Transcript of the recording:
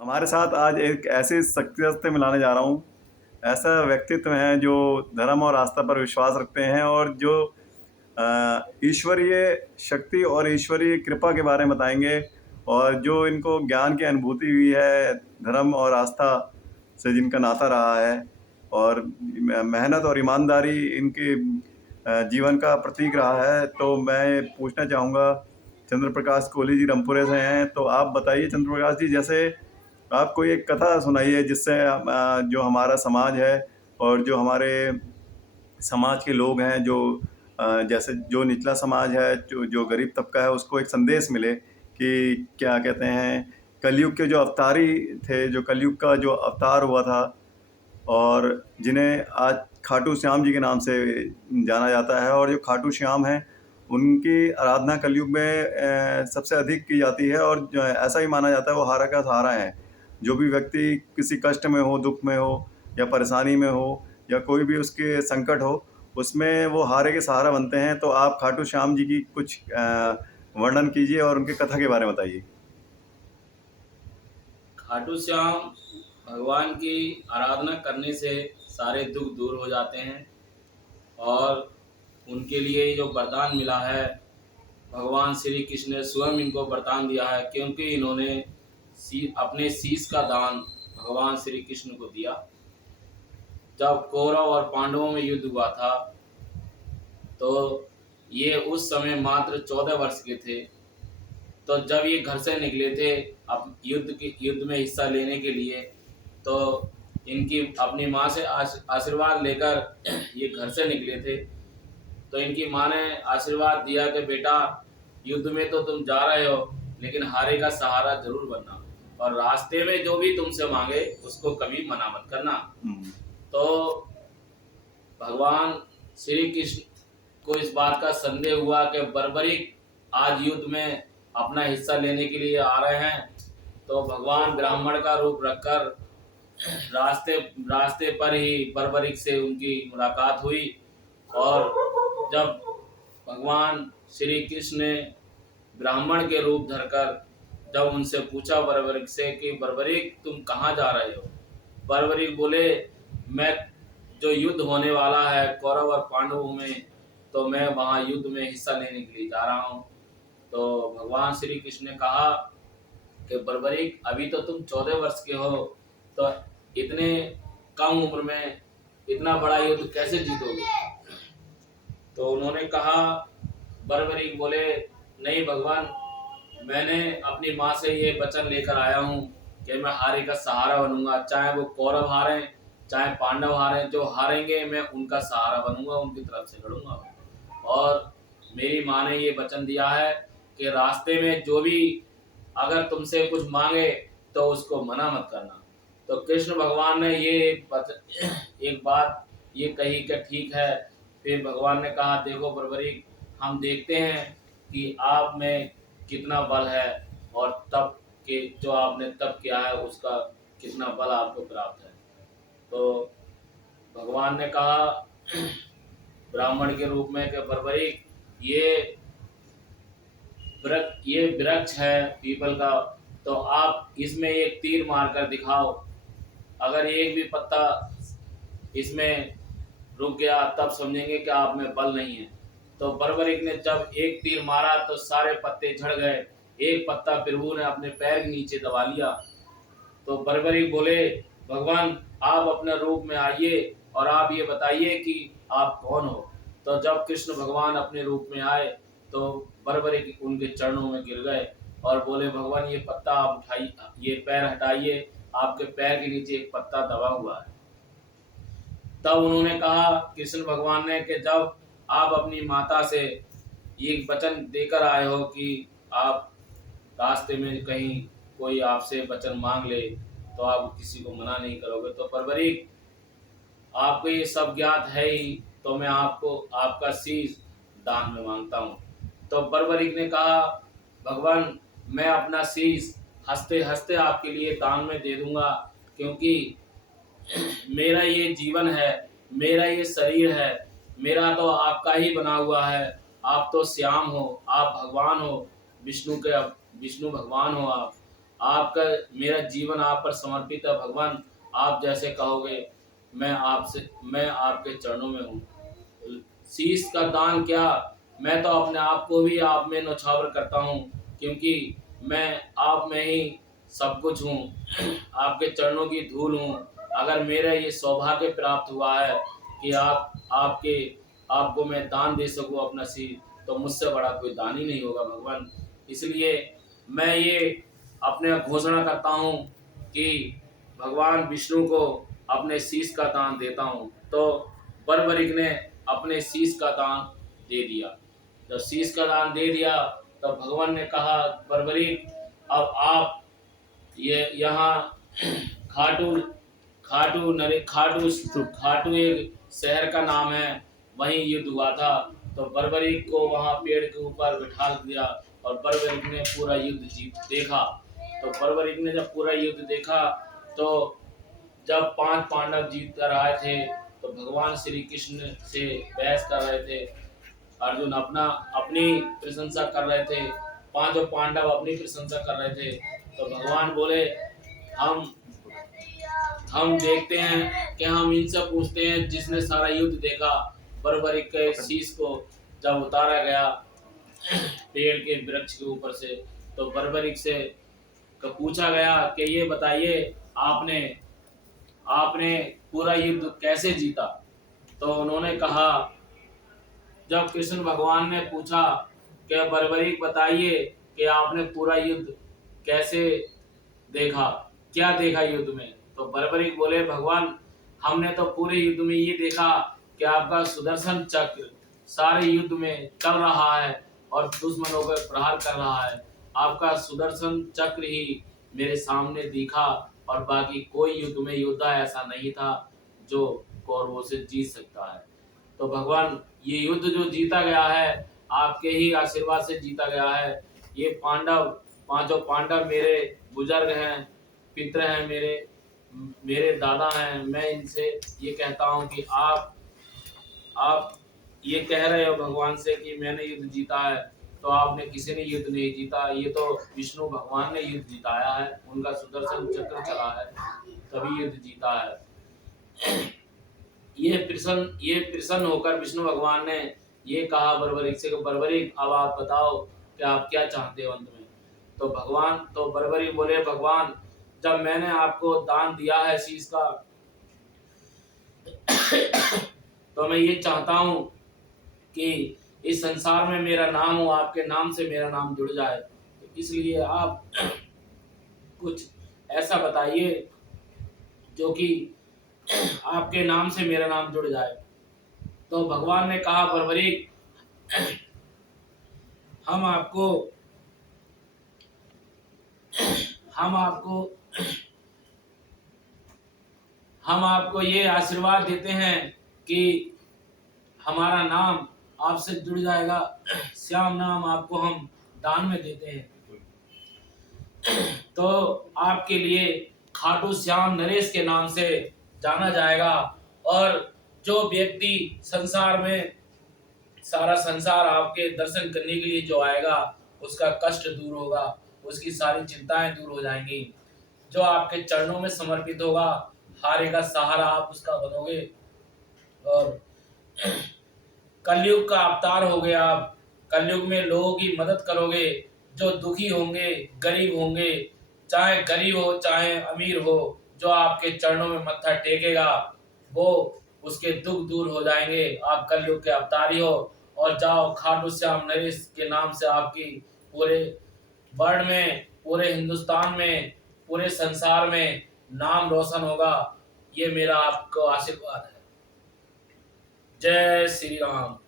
हमारे साथ आज एक ऐसी शख्सियत से मिलाने जा रहा हूँ। ऐसा व्यक्तित्व है जो धर्म और आस्था पर विश्वास रखते हैं और जो ईश्वरीय शक्ति और ईश्वरीय कृपा के बारे में बताएँगे और जो इनको ज्ञान की अनुभूति हुई है, धर्म और आस्था से जिनका नाता रहा है और मेहनत और ईमानदारी इनके जीवन का प्रतीक रहा है। तो मैं पूछना चाहूँगा, चंद्र प्रकाश कोहली जी रामपुरे से हैं, तो आप बताइए चंद्र प्रकाश जी, जैसे आप कोई एक कथा सुनाइए जिससे जो हमारा समाज है और जो हमारे समाज के लोग हैं, जो जैसे जो निचला समाज है, जो जो गरीब तबका है, उसको एक संदेश मिले कि क्या कहते हैं, कलयुग के जो अवतारी थे, जो कलयुग का जो अवतार हुआ था और जिन्हें आज खाटू श्याम जी के नाम से जाना जाता है, और जो खाटू श्याम हैं उनकी आराधना कलयुग में सबसे अधिक की जाती है और जो ऐसा ही माना जाता है वो हारा का सहारा है। जो भी व्यक्ति किसी कष्ट में हो, दुख में हो या परेशानी में हो या कोई भी उसके संकट हो, उसमें वो हारे के सहारा बनते हैं। तो आप खाटू श्याम जी की कुछ वर्णन कीजिए और उनकी कथा के बारे में बताइए। खाटू श्याम भगवान की आराधना करने से सारे दुख दूर हो जाते हैं और उनके लिए जो वरदान मिला है, भगवान श्री कृष्ण ने स्वयं इनको वरदान दिया है, क्योंकि इन्होंने अपने शीश का दान भगवान श्री कृष्ण को दिया। जब कौरव और पांडवों में युद्ध हुआ था तो ये उस समय मात्र 14 वर्ष के थे। तो जब ये घर से निकले थे अब युद्ध में हिस्सा लेने के लिए, तो इनकी अपनी माँ से आशीर्वाद लेकर ये घर से निकले थे। तो इनकी माँ ने आशीर्वाद दिया कि बेटा, युद्ध में तो तुम जा रहे हो, लेकिन हारे का सहारा जरूर बनना और रास्ते में जो भी तुमसे मांगे उसको कभी मना मत करना। तो भगवान श्री कृष्ण को इस बात का संदेह हुआ कि बर्बरीक आज युद्ध में अपना हिस्सा लेने के लिए आ रहे हैं। तो भगवान ब्राह्मण का रूप रखकर रास्ते रास्ते पर ही बर्बरीक से उनकी मुलाकात हुई। और जब भगवान श्री कृष्ण ने ब्राह्मण के रूप धरकर जब उनसे पूछा बर्बरीक से कि बर्बरीक तुम कहाँ जा रहे हो, बर्बरीक बोले मैं जो युद्ध होने वाला है कौरव और पांडवों में, तो मैं वहां युद्ध में हिस्सा लेने के लिए जा रहा हूँ। तो भगवान श्री कृष्ण ने कहा कि बर्बरीक, अभी तो तुम 14 वर्ष के हो, तो इतने कम उम्र में इतना बड़ा युद्ध कैसे जीतोगे। तो उन्होंने कहा, बर्बरीक बोले, नहीं भगवान, मैंने अपनी माँ से ये वचन लेकर आया हूँ कि मैं हारे का सहारा बनूंगा, चाहे वो कौरव हारे चाहे पांडव हारे, जो हारेंगे मैं उनका सहारा बनूंगा, उनकी तरफ से लड़ूंगा। और मेरी माँ ने ये वचन दिया है कि रास्ते में जो भी अगर तुमसे कुछ मांगे तो उसको मना मत करना। तो कृष्ण भगवान ने ये एक बात ये कही कि ठीक है। फिर भगवान ने कहा, देखो बर्बरीक, हम देखते हैं कि आप में कितना बल है और तप के जो आपने तप किया है उसका कितना बल आपको प्राप्त है। तो भगवान ने कहा ब्राह्मण के रूप में कि बर्बरीक, ये वृक्ष है पीपल का, तो आप इसमें एक तीर मारकर दिखाओ। अगर एक भी पत्ता इसमें रुक गया तब समझेंगे कि आप में बल नहीं है। तो बर्बरीक ने जब एक तीर मारा तो सारे पत्ते झड़ गए, एक पत्ता प्रभु ने अपने पैर के नीचे दबा लिया। तो बर्बरीक बोले, भगवान आप अपने रूप में आइए और आप ये बताइए कि आप कौन हो। तो जब कृष्ण भगवान अपने रूप में आए तो बर्बरीक उनके चरणों में गिर गए और बोले, भगवान ये पत्ता आप उठाइए, ये पैर हटाइए, आपके पैर के नीचे एक पत्ता दबा हुआ है। तब उन्होंने कहा कृष्ण भगवान ने कि जब आप अपनी माता से ये वचन देकर आए हो कि आप रास्ते में कहीं कोई आपसे वचन मांग ले तो आप किसी को मना नहीं करोगे, तो बर्बरीक आपको ये सब ज्ञात है ही, तो मैं आपको आपका शीश दान में मांगता हूँ। तो बर्बरीक ने कहा, भगवान मैं अपना शीश हंसते हंसते आपके लिए दान में दे दूंगा, क्योंकि मेरा ये जीवन है, मेरा ये शरीर है, मेरा तो आपका ही बना हुआ है। आप तो श्याम हो, आप भगवान हो, विष्णु भगवान हो आप। आपका मेरा जीवन आप पर समर्पित है भगवान। आप जैसे कहोगे मैं आपके चरणों में हूँ। शीश का दान क्या, मैं तो अपने आप को भी आप में न्यौछावर करता हूँ, क्योंकि मैं आप में ही सब कुछ हूँ, आपके चरणों की धूल हूँ। अगर मेरा ये सौभाग्य प्राप्त हुआ है कि आपको मैं दान दे सकूँ अपना शीश, तो मुझसे बड़ा कोई दान ही नहीं होगा भगवान। इसलिए मैं ये अपने घोषणा करता हूँ कि भगवान विष्णु को अपने शीश का दान देता हूँ। तो बर्बरिक ने अपने शीश का दान दे दिया। जब शीश का दान दे दिया, तब भगवान ने कहा, बर्बरिक अब आप ये यहाँ खाटू खाटू एक शहर का नाम है, वहीं युद्ध हुआ था। तो बर्बरिक को वहाँ पेड़ के ऊपर बिठा दिया और बर्बरिक ने पूरा युद्ध जीत देखा। तो बर्बरिक ने जब पूरा युद्ध देखा, तो जब 5 पांडव जीत कर आए थे, तो भगवान श्री कृष्ण से बहस कर रहे थे। अर्जुन अपनी प्रशंसा कर रहे थे, पांचों पांडव अपनी प्रशंसा कर रहे थे। तो भगवान बोले, हम हम देखते हैं कि हम इनसे पूछते हैं जिसने सारा युद्ध देखा। बर्बरिक के शीश को जब उतारा गया पेड़ के वृक्ष के ऊपर से, तो बर्बरिक से पूछा गया कि ये बताइए, आपने आपने पूरा युद्ध कैसे जीता। तो उन्होंने कहा, जब कृष्ण भगवान ने पूछा कि बर्बरिक बताइए कि आपने पूरा युद्ध कैसे देखा, क्या देखा युद्ध में। तो बर्बरिक बोले, भगवान हमने तो पूरे युद्ध में ये देखा कि आपका सुदर्शन चक्र सारे युद्ध में चल रहा है और दुश्मनों पर प्रहार कर रहा है। आपका सुदर्शन चक्र ही मेरे सामने दिखा और बाकी कोई युद्ध में योद्धा ऐसा नहीं था जो कौरवों से जीत सकता है। तो भगवान ये युद्ध जो जीता गया है, आपके ही आशीर्वाद से जीता गया है। ये पांचों पांडव मेरे बुजुर्ग हैं, पितर हैं, मेरे दादा हैं। मैं इनसे ये कहता हूँ कि आप ये कह रहे हो भगवान से कि मैंने युद्ध जीता है, तो आपने किसी ने युद्ध नहीं जीता। ये तो विष्णु भगवान ने युद्ध जिताया है, उनका सुदर्शन चक्र चला है, तभी युद्ध जीता है। ये प्रसन्न होकर विष्णु भगवान ने ये कहा बर्बरिक से, बर्बरिक अब आप बताओ कि आप क्या चाहते हो अंत में। तो बर्बरिक बोले, भगवान जब मैंने आपको दान दिया है शीश का, तो मैं ये चाहता हूँ कि इस संसार में मेरा नाम हो, आपके नाम से मेरा नाम जुड़ जाए। तो इसलिए आप कुछ ऐसा बताइए जो कि आपके नाम से मेरा नाम जुड़ जाए। तो भगवान ने कहा, बर्बरिक हम आपको ये आशीर्वाद देते हैं कि हमारा नाम आपसे जुड़ जाएगा। श्याम नाम आपको हम दान में देते हैं। तो आपके लिए खाटू श्याम नरेश के नाम से जाना जाएगा। और जो व्यक्ति संसार में सारा संसार आपके दर्शन करने के लिए जो आएगा, उसका कष्ट दूर होगा, उसकी सारी चिंताएं दूर हो जाएंगी। जो आपके चरणों में समर्पित होगा, हारे का सहारा आप उसका बनोगे। और कलयुग का अवतार हो गया आप, कलयुग में लोगों की मदद करोगे, जो दुखी होंगे, गरीब होंगे, चाहे गरीब हो चाहे अमीर हो, जो आपके चरणों में मत्था टेकेगा वो उसके दुख दूर हो जाएंगे। आप कलयुग के अवतारी हो। और जाओ, खाटू श्याम नरेश के नाम से आपकी पूरे वर्ल्ड में, पूरे हिंदुस्तान में, पूरे संसार में नाम रोशन होगा। ये मेरा आपको आशीर्वाद है। जय श्री राम।